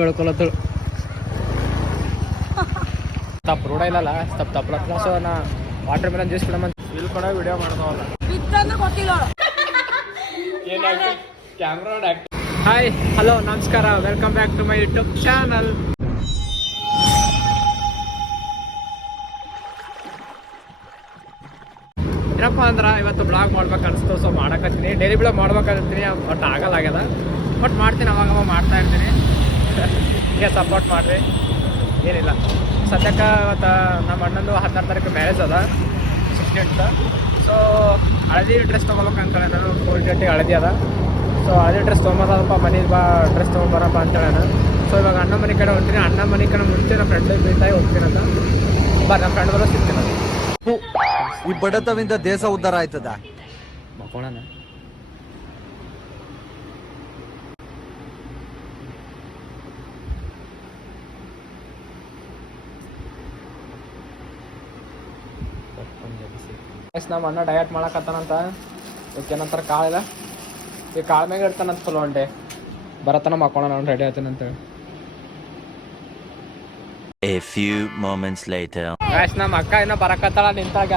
ಹೇಳ್ಕೊಳತ್ತಳು ತಪ್ಪು ರೋಡ ಇಲ್ಲಲ್ಲ ತಪ್ಪಲತ್ತ ಸೊ ನಾ ವಾಟರ್ ಮೆಲನ್ ಜ್ಯೂಸ್ ಕೊಡಮ್ಮ ಇಲ್ಲಿ ಕೂಡ ವಿಡಿಯೋ ಮಾಡ್ದವಲ್ಲ ಕ್ಯಾಮ್ರಾ ಹಾಯ್ ಹಲೋ ನಮಸ್ಕಾರ welcome back to my YouTube channel. ಏನಪ್ಪ ಅಂದ್ರೆ ಇವತ್ತು ಬ್ಲಾಗ್ ಮಾಡ್ಬೇಕು ಅನಿಸ್ತು, ಸೊ ಮಾಡಕತ್ತೀನಿ. ಡೈಲಿ ಬ್ಲಾಗ್ ಮಾಡ್ಬೇಕಂತೀನಿ, ಬಟ್ ಆಗಲ್ಲಾಗ್ಯದ. ಬಟ್ ಮಾಡ್ತೀನಿ, ಅವಾಗ ಮಾಡ್ತಾ ಇರ್ತೀನಿ. ಹೀಗೆ ಸಪೋರ್ಟ್ ಮಾಡಿರಿ, ಏನಿಲ್ಲ. ಸದ್ಯಕ್ಕೆ ಇವತ್ತು ನಮ್ಮ ಅಣ್ಣಂದು 16 ತಾರೀಕು ಮ್ಯಾರೇಜ್ ಅದ, 16th. ಸೊ ಹಳದಿ ಡ್ರೆಸ್ ತೊಗೊಬೇಕು ಅಂತೇಳಿ ನಾನು ಫುಲ್ ಜೊತೆಗೆ ಹಳದಿ ಅದ. ಸೊ ಹಳದಿ ಡ್ರೆಸ್ ತೊಗೊಂಬರಪ್ಪ, ಮನೆಗೆ ಬಾ ಡ್ರೆಸ್ ತೊಗೊಂಬರಪ್ಪ ಅಂತೇಳಿ. ಸೊ ಇವಾಗ ಅಣ್ಣ ಮನೆ ಕಡೆ ಹೊಂಟೀನಿ. ಅಣ್ಣ ಮನೆ ಕಡೆ ಮುಂಚೆ ನಮ್ಮ ಫ್ರೆಂಡ್ ಮೀಟಾಗಿ ಹೋಗ್ತೀನಂತ. ನಮ್ಮ ಫ್ರೆಂಡ್ ಬರೋ ಸಿಗ್ತೀನಿ. ಈ ಬಡತವಿಂದ ದೇಶ ಉದ್ಧಾರ ಆಯ್ತದ. ಮಕ್ಕೋಣ ನಮ್ಮ ಅಣ್ಣ ಡಯಟ್ ಮಾಡಕತ್ತಾನಂತ. ಏನಂತಾರೆ ಕಾಳಿಲ್ಲ, ಈ ಕಾಳ ಮ್ಯಾಗ ಇರ್ತಾನಂತ ಫುಲ್ ಒನ್ ಡೇ. ಬರತನ ಮಕ್ಕೋಣ ನಾನು ರೆಡಿ ಆಯ್ತಾನಂತೇಳಿ. A few moments later. Guys ನಮ್ಮ ಅಕ್ಕ ಇನ್ನೂ ಬರಕತ್ತಾಳ, ನಿಂತಾಗ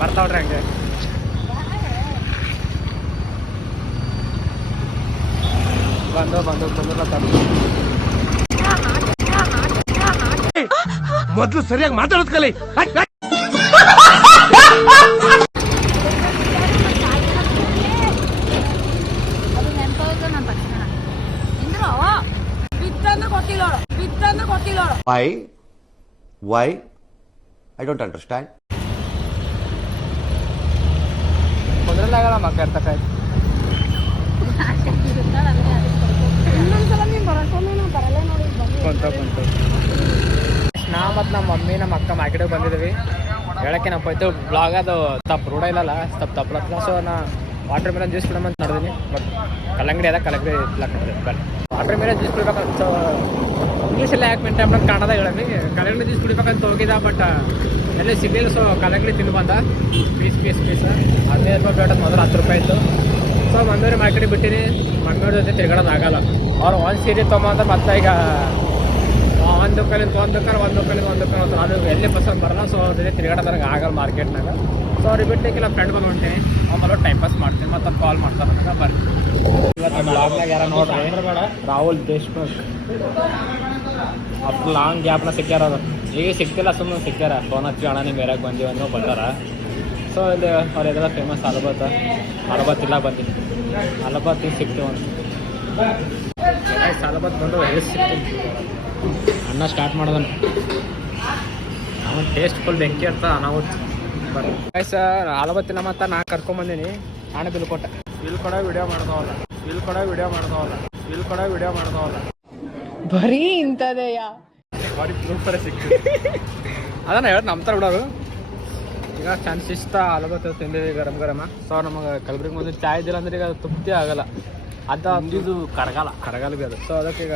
ಬರ್ತಾವ್ರಿ ಹಂಗೆ. ಬಂದು ಮೊದ್ಲು ಸರಿಯಾಗಿ ಮಾತಾಡೋದ್ ಕಲಿ. Why? I don't understand. ಕುಂದ್ರಲಾಗಲ್ಲ ಮಕ್ಕ ಇರ್ತಕ್ಕ. ನಾ ಮತ್ತು ನಮ್ಮ ಮಮ್ಮಿ ನಮ್ಮ ಅಕ್ಕ ಮಾರ್ಕೆಟಿಗೆ ಬಂದಿದ್ದೀವಿ. ಹೇಳಕ್ಕೆ ನಮ್ಮ ಪೈತು ಬ್ಲಾಗ್ ಅದು ತಪ್ಪು ರೂಢ ಇಲ್ಲಲ್ಲ, ತಪ್ಪಲತ್ತ. ಸೊ ನಾ ವಾಟರ್ ಮೆಲನ್ ಜ್ಯೂಸ್ ಕೊಡಮ್ಮ ಅಂತ ನೋಡಿದೀನಿ. ಬಟ್ ಕಲ್ಲಂಗಡಿ ಅದ, ಕಲ್ಲಂಗಡಿ ಇಟ್ಲಾಕ್ ನೋಡಿದೆ. ಬಟ್ ವಾಟರ್ ಮೆಲನ್ ಜ್ಯೂಸ್ ಕುಡಿಬೇಕಂತ. ಸೊ ಇಂಗ್ಲೀಷೆಲ್ಲ ಯಾಕೆ ಮಿಂಟ ನಮ್ಗೆ ಕನ್ನಡ ಹೇಳಿ ಕಲ್ಲಂಗಡಿ ಜ್ಯೂಸ್ ಕುಡಿಬೇಕಂತ ಹೋಗಿದ್ದ. ಬಟ್ ಎಲ್ಲಿ ಸಿಗಲಿಲ್ಲ. ಸೊ ಕಲ್ಲಂಗಡಿ ತಿಂದು ಬಂದ. ಪೀಸ್ 15 ರೂಪಾಯಿ ಬೇಡ, ಮೊದಲು 10 ರೂಪಾಯಿ ಇತ್ತು. ಸೊ ಮಂದೂರಿ ಮಾರ್ಕೆಟಿಗೆ ಬಿಟ್ಟಿನಿ. ಮಮ್ಮಿಯವ್ರ ಜೊತೆ ತಿರ್ಗಾಡೋದಾಗಲ್ಲ. ಅವ್ರು ಒಂದು ಸೀರೆ ತೊಗೊಂಬಂದ್ರೆ ಮತ್ತೆ ಈಗ ಒಂದು ದುಕಾನಿಂದ ಒಂದು ದುಕಾನ ನಾನು ಎಲ್ಲಿ ಪಸಂದ್ ಬರಲ್ಲ. ಸೊ ಅದ್ರ ಜೊತೆ ತಿರ್ಗಾಡೋದ್ರಾಗ ಆಗಲ್ಲ ಮಾರ್ಕೆಟ್ನಾಗ. ಸೊ ಅವ್ರಿಗೆ ಬಿಟ್ಟಿಲ್ಲ, ಫ್ರೆಂಡ್ ಬಂದು ಹೊಂಟೀನಿ. ಆಮೇಲೆ ಟೈಮ್ ಪಾಸ್ ಮಾಡ್ತೀನಿ. ಮತ್ತೆ ಕಾಲ್ ಮಾಡ್ತಾರೆ ನನಗೆ. ಬರ್ರಿ ಇವತ್ತು ಬ್ಲಾಗ್ನಾಗ ಯಾರ ನೋಡ್ರಿ, ರಾಹುಲ್ ದೇಶ್ಮುಖ್. ಅಷ್ಟು ಲಾಂಗ್ ಗ್ಯಾಪ್ನ ಸಿಕ್ಕ್ಯಾರ. ಅದು ಈಗ ಸಿಕ್ತಿಲ್ಲ, ಸುಮ್ಮನೆ ಸಿಕ್ಕ್ಯಾರ. ಫೋನ್ ಹಚ್ಚಿ ಅಣ್ಣ ನೀವು ಬೇರೆ ಬಂದೀವಿ ಅನ್ನೋ ಬಂದಾರ. ಸೊ ಇಲ್ಲಿ ಅವ್ರು ಎದೆಲ್ಲ ಫೇಮಸ್ ಅಲಬತ್ತಿಲ್ಲ ಬಂದೀನಿ. ಅಲಬತ್ತಿ ಸಿಕ್ತೀವಿ ಅಂತ ಅಲಬತ್ ಬಂದು ಎಲ್ಲಿ ಸಿಗ್ತೀನಿ. ಅನ್ನ ಸ್ಟಾರ್ಟ್ ಮಾಡೋದನ್ನು ಅವನು ಟೇಸ್ಟ್ ಫುಲ್ ಬೆಂಕಿ ಇರ್ತ ಅನಾಹುತ. ಬರ್ರಿ ಸರ್, ಅಲಬತ್ತಿಲ್ಲ ಮತ್ತು ನಾ ಕರ್ಕೊಂಬಂದೀನಿ. ನಾನು ಬಿಲ್ ಕೊಟ್ಟೆ. ಇಲ್ಲಿ ಕೂಡ ವಿಡಿಯೋ ಮಾಡ್ದವಲ್ಲ ಬರೀ ಇಂಥದೆಯ ಬರೀ ಪ್ರೂಫರೇ ಸಿಕ್ತು. ಅದನ್ನು ಹೇಳಿ ನಂಬ್ತಾರೆ ಬಿಡೋರು. ಈಗ ಚಂದ ಶಿಸ್ತ ಅಲಬತ್ತು ತಿಂದಿವಿ ಗರಂ. ಸೊ ನಮಗೆ ಕಲಬುರ್ಗಿ ಮುಂದೆ ಚಾಯ್ ಇದ್ದಿಲ್ಲ ಅಂದ್ರೆ ಈಗ ತೃಪ್ತಿ ಆಗಲ್ಲ. ಅದು ಕರಗಾಲ ಬಿ ಅದು. ಸೊ ಅದಕ್ಕೆ ಈಗ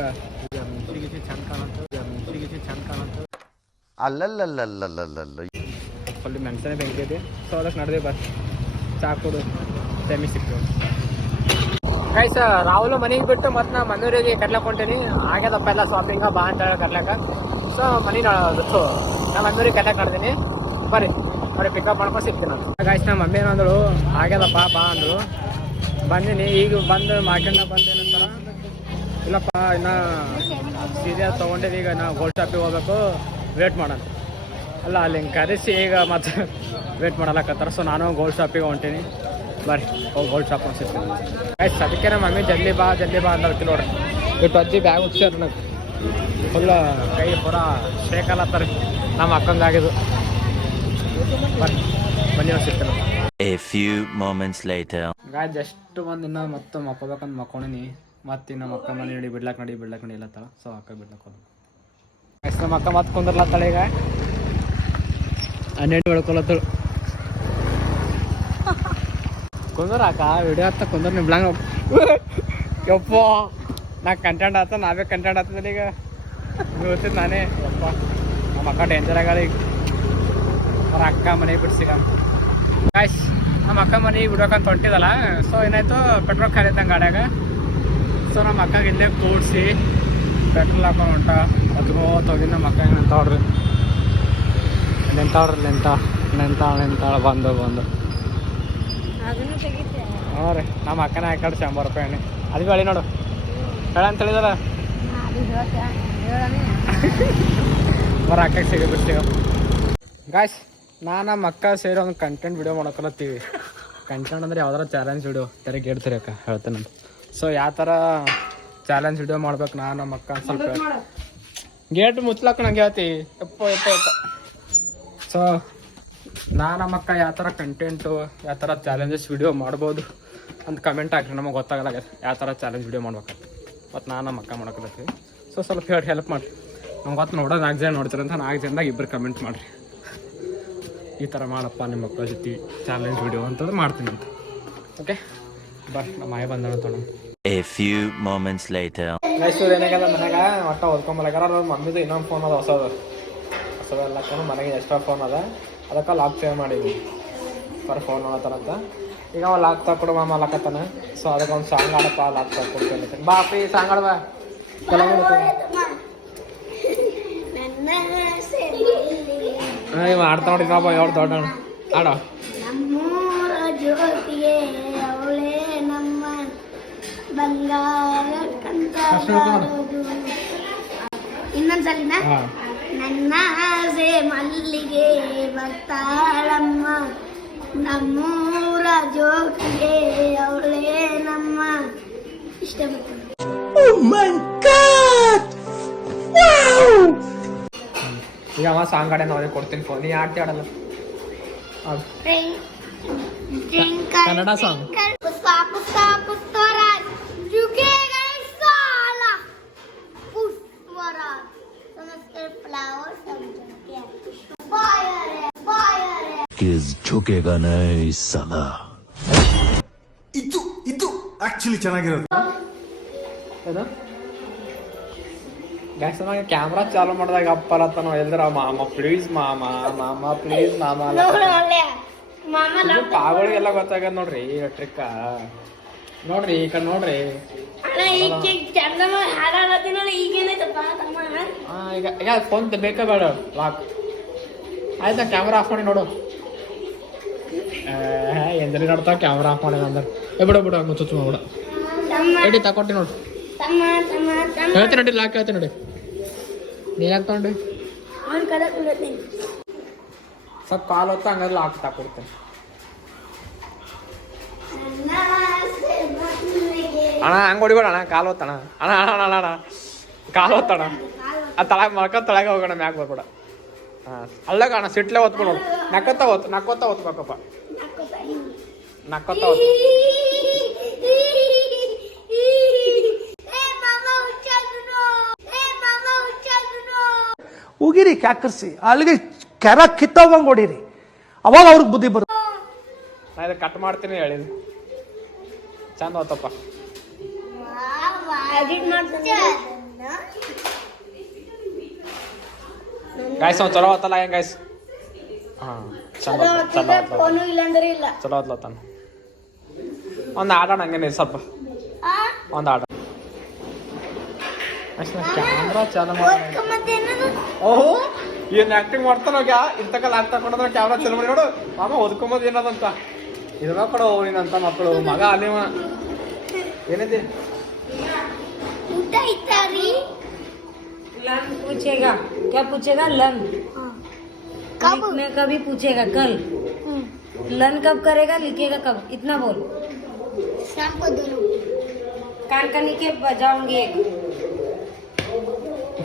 ಮಿಕ್ಸಿಗಿಸಿ ಚಂದ ಕಾಣಂತು ಅಲ್ಲಲ್ಲಲ್ಲಲ್ಲಲ್ಲಲ್ಲ ಫುಲ್ ಮೆಣಸನೆ ಬೆಂಕಿ ಇದೆ. ಸೊ ಅದಕ್ಕೆ ನಡೆದೇ ಬರ್ರಿ ಚಾ ಕೊಡು ಟೈಮಿಗೆ ಸಿಕ್ತು. ಗೈಸ್ ರಾಹುಲ್ ಮನೆಗೆ ಬಿಟ್ಟು ಮತ್ತು ನಾ ಮನೆಯವರಿಗೆ ಕರ್ಲಾಕ್ ಹೊಂಟೀನಿ. ಆಗ್ಯದಪ್ಪ ಎಲ್ಲ ಶಾಪಿಂಗ ಬಾ ಅಂತ ಹೇಳಿ ಕರ್ಲಾಕ. ಸೊ ಮನೆ ನಾ ಮನೆಯವ್ರಿಗೆ ಕರ್ಲಾಕ್ ನಡೆದೀನಿ. ಬರ್ರಿ ಪಿಕಪ್ ಮಾಡ್ಕೊಂಡು ಸಿಗ್ತೀನಿ ನಾನು. ಗೈಸ್ ನಮ್ಮ ಮಮ್ಮಿ ಏನಂದಳು, ಆಗ್ಯದಪ್ಪ ಬಾ ಅಂದರು. ಬಂದೀನಿ. ಈಗ ಬಂದು ಮಾರ್ಕೆಟ್ನಾಗ ಬಂದೇನಂತಾರ, ಇಲ್ಲಪ್ಪ ಇನ್ನು ಸೀರೆ ತೊಗೊಂಡಿದ್ದು. ಈಗ ನಾವು ಗೋಲ್ಡ್ ಶಾಪಿಗೆ ಹೋಗ್ಬೇಕು, ವೇಟ್ ಮಾಡೋಣ. ಅಲ್ಲ ಅಲ್ಲಿ ಹಿಂಗೆ ಕರೆಸಿ ಈಗ ಮತ್ತೆ ವೇಟ್ ಮಾಡಲಕತ್ತಾರ. ಸೊ ನಾನು ಗೋಲ್ಡ್ ಶಾಪಿಗೆ ಹೊಂಟೀನಿ. ಬರ್ರಿ ಹೋಗಿ ಗೋಲ್ಡ್ ಶಾಪ್ ಸಿಗ್ತೀನಿ. ಆಯ್ತು ಅದಕ್ಕೆ ನಮ್ಮ ಮಮ್ಮಿ ಜಲ್ದಿ ಬಾ ಅಂತ ಹೇಳ್ತೀನಿ ನೋಡ್ರಿ. ಇಟ್ಟು ಅಜ್ಜಿ ಬ್ಯಾಗ್ ಉಚ್ಚಾರ ನನಗೆ ಫುಲ್ ಕೈ ಪೂರ ಶೇಕ್ ಅಲ್ಲತ್ತಾರ. ನಮ್ಮ ಅಕ್ಕಂಗಾಗಿದ್ದು. ಬರ್ರಿ ಬನ್ನಿ ಸಿಗ್ತೀನಿ. A few moments later. ಗಾಯ ಜಸ್ಟ್ ಬಂದು ಇನ್ನೂ ಮತ್ತೆ ಮಕ್ಕೋಬೇಕಂತ ಮಕ್ಕೊಂಡಿನಿ. ಮತ್ತೆ ನಮ್ಮ ಅಕ್ಕ ಮನೆ ನಡಿ ಬಿಡ್ಲಾಕ್ ನಡಿ ಇಲ್ಲತ್ತಾಳ. ಸೊ ಅಕ್ಕ ಬಿಡ್ಲಾಕ್ ಹೋದ. ನೆಕ್ಸ್ಟ್ ನಮ್ಮ ಅಕ್ಕ ಮತ್ತೆ ಕುಂದರ್ಲತ್ತಾಳ. ಈಗ 12 ಹೇಳ್ಕೊಳತ್ತಳು. ಕುಂದ್ರ ಅಕ್ಕ ವಿಡಿಯೋ ಹತ್ತ ಕುಂದ್ರ ನಿಮ್ಲಾಂಗ ಯಪ್ಪ. ನಾ ಕಂಟೆಂಟ್ ಆತ, ನಾವೇ ಕಂಟೆಂಟ್ ಆಗ್ತದೆ. ಈಗ ಗೊತ್ತಿದ್ದು ನಾನೇ ಯಪ್ಪ. ನಮ್ಮ ಅಕ್ಕ ಡೇಂಜರ್ ಆಗ ಈಗ. ಅವ್ರ ಅಕ್ಕ ಮನೆ ಬಿಡ್ಸಿಗ ಗಾಯ್ಸ್. ನಮ್ಮ ಅಕ್ಕ ಮನೆಗೆ ಬಿಡ್ಬೇಕಂತ ಹೊಂಟಿದಲ್ಲ. ಸೊ ಏನಾಯ್ತು, ಪೆಟ್ರೋಲ್ ಖಾಲಿ ಇದ್ದಂಗೆ ಗಾಡ್ಯಾಗ. ಸೊ ನಮ್ಮ ಅಕ್ಕಗೆ ಇಲ್ಲೇ ಕೂಡಿಸಿ ಪೆಟ್ರೋಲ್ ಹಾಕೊಂಡು ಹೊಂಟ ಹೋಗಿಂದ ಮಕ್ಕ ನಿಂತಾವ್ರಿ ನಿಂತಾಳ ಬಂದು ಹ್ಞೂ ರೀ ನಮ್ಮ ಅಕ್ಕನ ಹಾಕಾಡು 100 ರೂಪಾಯಿ ಎಣ್ಣೆ ಅದು ಹೇಳಿ ನೋಡು ಹೇಳ ಅಂತ ಹೇಳಿದಲ್ಲ ಬರ ಹಾಕಕ್ಕೆ ಸಿಗಬಿಡ್ತೀವಿ ಗಾಯ್ಸ್ ನಮ್ಮ ಅಕ್ಕ ಸೇರಿ ಒಂದು ಕಂಟೆಂಟ್ ವಿಡಿಯೋ ಮಾಡ್ಕೊಳತ್ತೀವಿ ಕಂಟೆಂಟ್ ಅಂದ್ರೆ ಯಾವ್ದಾರ ಚಾಲೆಂಜ್ ವಿಡಿಯೋ ತೆರಿಗೆ ಇಡ್ತೀರಿ ಅಕ್ಕ ಹೇಳ್ತೇನೆ ಸೊ ಯಾವ ಥರ ಚಾಲೆಂಜ್ ವಿಡಿಯೋ ಮಾಡ್ಬೇಕು ನಮ್ಮ ಅಕ್ಕ ಸ್ವಲ್ಪ ಗೇಟ್ ಮುಚ್ಲಕ್ಕ ನಂಗೆ ಹೇಳ್ತಿ ಯಪ್ಪ ಸೊ ನಮ್ಮ ಅಕ್ಕ ಯಾವ ಥರ ಕಂಟೆಂಟು ಯಾವ ಥರ ಚಾಲೆಂಜಸ್ ವಿಡಿಯೋ ಮಾಡ್ಬೋದು ಅಂತ ಕಮೆಂಟ್ ಹಾಕ್ರಿ ನಮಗೆ ಗೊತ್ತಾಗಲ್ಲ ಯಾವ ಥರ ಚಾಲೆಂಜ್ ವಿಡಿಯೋ ಮಾಡ್ಬೇಕಂತ ಮತ್ತು ನಮ್ಮ ಅಕ್ಕ ಮಾಡ್ಕೊಳತ್ತೀವಿ ಸೊ ಸ್ವಲ್ಪ ಹೇಳಿ ಹೆಲ್ಪ್ ಮಾಡಿರಿ ನಮ್ಗೆ ಗೊತ್ತು ನೋಡೋದು 4 ಜನ ನೋಡ್ತೀರಂತ 4 ಜನದಾಗ 2 ಕಮೆಂಟ್ ಮಾಡಿರಿ ಈ ಥರ ಮಾಡಪ್ಪ ನಿಮ್ಮ ಮಕ್ಕಳ ಜೊತೆ ಚಾಲೆಂಜ್ ವಿಡಿಯೋ ಅಂತಂದ್ರೆ ಮಾಡ್ತೀನಿ ಅಂತ ಓಕೆ ಬರ್ರಿ ನಮ್ಮ ಮಾಯ ಬಂದ ತೊಗೊಂಡು A few moments later. Mysuru ಏನಾಗದ ಮನೆಗೆ ಒಟ್ಟ ಓದ್ಕೊಂಬಲಾಗಾರ ಮಮ್ಮಿದು ಇನ್ನೊಂದು ಫೋನ್ ಅದ ಹೊಸದೆಲ್ಲಕ್ಕೂ ಮನೆಗೆ ಎಕ್ಸ್ಟ್ರಾ ಫೋನ್ ಅದ ಅದಕ್ಕೆ ಲಾಕ್ ಸೇವ್ ಮಾಡಿದ್ವಿ ಫೋನ್ ನೋಡತ್ತಾರಂತ ಈಗ ಅವ ಲಾಕ್ ತಗೊಡು ಮಾಮ ಲಕ್ಕತ್ತಾನ ಸೊ ಅದಕ್ಕೆ ಒಂದು ಸಾಂಗ್ ಆಡಪ್ಪ ಲಾಕ್ ತಗೊಡ್ತೀನಿ ಬಾ ಅಪ್ಪಿ ಸಾಂಗ್ ಆಡಬಾ ಆಡ್ತಾ ನೋಡಿ ಬಾಬಾ ಯಾವ್ದು ದೊಡ್ಡ ಆಡೋ ಇನ್ನೊಂದ್ಸಲಿನ ನನ್ನ ಆಸೆ ಮಲ್ಲಿಗೆ ಬರ್ತಾಳಮ್ಮ ನಮ್ಮೂರ ಜೋಕಿಗೆ ಅವಳೇ ನಮ್ಮ ಇಷ್ಟ ಈಗ ಅವ ಸಾಂಗ್ ಆಡ ಅವನಿಗೆ ಕೊಡ್ತೀನಿ ಫೋನ್ ನೀ ಆಡ್ತಿ ಆಡಲ್ಲ ಕನ್ನಡ ಸಾಂಗ್ Kiss झुकेगा नहीं साला. ಇದು ಆಕ್ಚುಲಿ ಚೆನ್ನಾಗಿರೋದು ಏನು ಗ್ಯಾಸ್ ಕ್ಯಾಮ್ರಾ ಚಾಲು ಮಾಡಿದಾಗ ಅಪ್ಪಲತ್ತನೋ ಎಲ್ದ್ರ ಮಾಮ ಪ್ಲೀಸ್ ಮಾಮ ಪ್ಲೀಸ್ ಮಾಮ ಪಾಗಳಿಗೆಲ್ಲ ಗೊತ್ತಾಗದ ನೋಡ್ರಿ ಟ್ರಿಕ್ಕ ನೋಡ್ರಿ ಈ ಕಡೆ ನೋಡ್ರಿ ಈಗ ಫೋನ್ ಬೇಕಾ ಬೇಡ ಲಾಕ್ ಆಯ್ತಾ ಕ್ಯಾಮ್ರಾ ಆಫ್ ಮಾಡಿ ನೋಡು ಎಂದಲ್ಲಿ ನೋಡ್ತಾವ ಕ್ಯಾಮ್ರಾ ಆಫ್ ಮಾಡಿದ ಅಂದ್ರೆ ಬಿಡ ಮುಚ್ಚು ಬಿಡ ಎಡಿ ತಕೊಟ್ಟಿ ನೋಡು ಹೇಳ್ತೀನಿ ನೋಡಿ ಲಾಕ್ ಹೇಳ್ತೀನಿ ನೋಡಿ ನೀನು ಯಾಕೆ ತಗೊಂಡು ಸ್ವಲ್ಪ ಕಾಲು ಹೊತ್ತ ಹಂಗಾದ್ರೆ ಲಾಕ್ ತಕೊಡ್ತೇನೆ ಅಣ್ಣ ಹಂಗೆ ಹೊಡಿಬೇಡ ಅಣ್ಣ ಕಾಲು ಹೊತ್ತಣ ಅಣ್ಣ ಕಾಲು ಹೊತ್ತಣ ಅದು ತಳಗ ಮಳ್ಕ ತಳಗ ಹೋಗೋಣ ಮ್ಯಾಗ ಬರ್ಬೇಡ ಹಾಂ ಅಲ್ಲಾಗ ಅಣ್ಣ ಸಿಟ್ಲೆ ಹೊತ್ಬಿಡು ನೋಡು ನಕ್ಕೋತ ಹೊತ್ಬೇಕಪ್ಪ ನಕ್ಕೋತ ಹೊತ್ತು ಹೋಗಿರಿ ಕ್ಯಾಕರ್ಸಿ ಅಲ್ಲಿಗೆ ಕೆರ ಕಿತ್ತೋಗಂಗೆ ಹೊಡೀರಿ ಅವಾಗ ಅವ್ರಿಗೆ ಬುದ್ಧಿ ಬರುತ್ತೆ ನಾ ಇದು ಕಟ್ ಮಾಡ್ತೀನಿ ಹೇಳಿದ್ ಚಂದ ಹೋತಪ್ಪ ಗಾಯ್ಸ್ ಅವ್ನು ಚಲೋ ಹೊತ್ತಲ್ಲ ಹೆಂಗ್ ಗಾಯ್ಸ್ ಹಾಂ ಚಲೋ ಹೊತ್ಲತ್ತಾನ ಒಂದು ಆಡೋಣ ಹಂಗೇನೆ ಸ್ವಲ್ಪ ಒಂದು ಆಡ ಕ್ಯಾಮ್ರಾ ಚಾಲು ಮಾಡಿ ಓಹೋ ಏನು ಆ್ಯಕ್ಟಿಂಗ್ ಮಾಡ್ತಾನೋಗ ಇಂತಕಲ್ಲ ಆ್ಯಕ್ಟ್ ತಗೊಂಡ್ರೆ ಕ್ಯಾಮ್ರಾ ಚಾಲು ಮಾಡಿ ನೋಡು ಮಾಮ ಓದ್ಕೊಂಬೋದು ಏನದಂತ ಇದ್ರ ಕಡೆ ನೀನಂತ ಮಕ್ಕಳು ಮಗ ಅಲ್ಲಿವ ಏನೈತಿ लन पूछेगा क्या पूछेगा लन लिखने का भी पूछेगा कल लन कब करेगा लिखेगा कब इतना बोल कान कनी के बजाऊंगी एक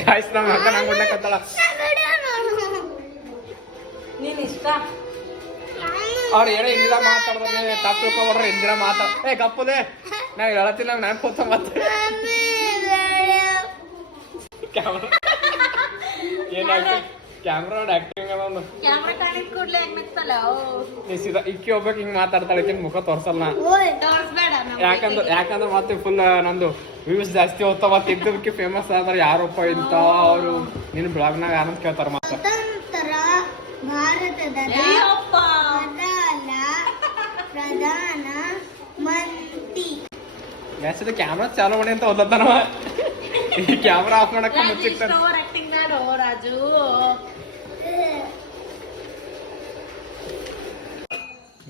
ಗಾಯ್ಸ್ ನಮ್ಮ ಅಕ್ಕ ನಂಗೆ ಕೊಡ್ಲಕತ್ತಳ ನೀನ್ ಇಷ್ಟ ಅವ್ರು ಏನೋ ಇಂದಿರಾ ಮಾತಾಡ್ದ್ರೆ ತಪ್ಪು ತಿಳ್ಕೊಬಿಡ್ರಿ ಇಂದಿರಾ ಮಾತಾಡ ಗಪ್ಪದೆ ನಾ ಹೇಳತ್ತಿಲ್ಲ ನಾನು ಕೂತ ಮತ್ತೆ ಕ್ಯಾಮ್ರಾ ಕ್ಯಾಮ್ರಾ ಆಕ್ಟಿಂಗ್ ಅದೊಂದು ಕ್ಯಾಮ್ರಾ ಕಾಣಿಸ್ ಕೂಡ್ಲೆ ಆಗ್ನತ್ತಲ್ಲ ನೀ ಸೀದಾ ಇಕ್ಕಿ ಹೋಗ್ಬೇಕು ಹಿಂಗೆ ಮಾತಾಡ್ತಾಳೆ ಮುಖ ತೋರ್ಸಲ್ಲ ಯಾಕಂದ್ರೆ ಮತ್ತೆ ಫುಲ್ ನಂದು ವ್ಯೂಸ್ ಜಾಸ್ತಿ ಹೋಗ್ತಾವ ಮತ್ತೆ ಇದ್ದಕ್ಕೆ ಫೇಮಸ್ ಆದ್ರೆ ಯಾರಪ್ಪ ಇಂತ ಅವರು ನಿನ್ನ ಬ್ಲಾಗ್ನಾಗ ಯಾರಂತ ಕೇಳ್ತಾರ ಮತ್ತೆ ಭಾರತದ ಪ್ರಧಾನ ಮಂತ್ರಿ ಕ್ಯಾಮ್ರಾ ಚಾಲು ಮಾಡಿ ಅಂತ ಓದತ್ತಾನವ ಈ ಕ್ಯಾಮ್ರಾ ಆಫ್ ಮಾಡಕ್ಕೆ ಮುಚ್ಚಿರ್ತಾನೆ.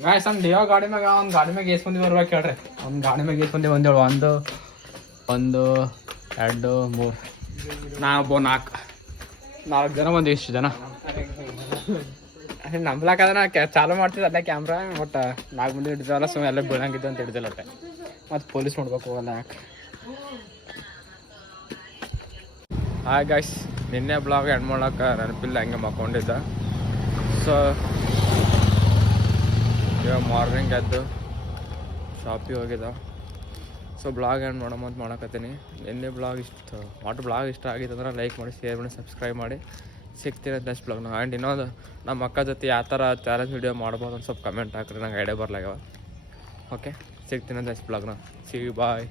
ಗಾಯ್ಸ್ ನಮ್ಮ ಡಿಯೋ ಗಾಡಿ ಮ್ಯಾಗ ಒಂದು ಗಾಡಿ ಮ್ಯಾಗ ಎಷ್ಟು ಮಂದಿ ಬರ್ಬೇಕು ಹೇಳ್ರಿ. ಒಂದು ಗಾಡಿ ಮ್ಯಾಗ ಎಷ್ಟು ಮಂದಿ ಬಂದೇಳು? ಒಂದು 2 3 4 ಜನ ಬಂದು ಇಷ್ಟು ಜನ ನಂಬ್ಲಾಕದನ ಚಾಲು ಮಾಡ್ತಿದ್ದ ಅಲ್ಲೇ ಕ್ಯಾಮ್ರಾ. ಬಟ್ 4 ಮಂದಿ ಹಿಡಿದವಲ್ಲ, ಸುಮ್ಮನೆ ಎಲ್ಲ ಬೀಳಂಗಿದ್ದು ಅಂತ ಹಿಡಿದಿಲ್ಲ ಅಷ್ಟೇ. ಮತ್ತು ಪೊಲೀಸ್ ನೋಡ್ಬೇಕು ಹೋಗಲ್ಲ ಯಾಕೆ. ಹಾಯ್ ಗಾಯ್ಸ್, ನಿನ್ನೆ ಬ್ಲಾಗ್ ಎಂಡ್ ಮಾಡೋಕೆ ನೆನಪಿಲ್ಲ, ಹಂಗೆ ಮಕ್ಕೊಂಡಿದ್ದ. ಸೊ ಇವಾಗ ಮಾರ್ನಿಂಗ್ ಎದ್ದು ಶಾಪಿಗೆ ಹೋಗಿದ್ದ. ಸೊ ಬ್ಲಾಗ್ ಎಂಡ್ ಮಾಡಕತ್ತೀನಿ. ನಿನ್ನೆ ಬ್ಲಾಗ್ ಬ್ಲಾಗ್ ಇಷ್ಟ ಆಗಿತ್ತು ಅಂದ್ರೆ ಲೈಕ್ ಮಾಡಿ, ಶೇರ್ ಮಾಡಿ, ಸಬ್ಸ್ಕ್ರೈಬ್ ಮಾಡಿ. ಸಿಗ್ತೀನಿ ನೆಕ್ಸ್ಟ್ ಬ್ಲಾಗ್ನ. ಆ್ಯಂಡ್ ಇನ್ನೊಂದು ನಮ್ಮ ಅಕ್ಕ ಜೊತೆ ಯಾವ ಥರ ಚಾಲೆಂಜ್ ವೀಡಿಯೋ ಮಾಡ್ಬೋದು ಅಂತ ಸ್ವಲ್ಪ ಕಮೆಂಟ್ ಹಾಕ್ರಿ, ನಂಗೆ ಐಡಿಯಾ ಬರ್ಲಾಗ್ಯಾವ. ಓಕೆ, ಸಿಗ್ತೀನಿ ನೆಕ್ಸ್ಟ್ ಬ್ಲಾಗ್ನ. See you, bye.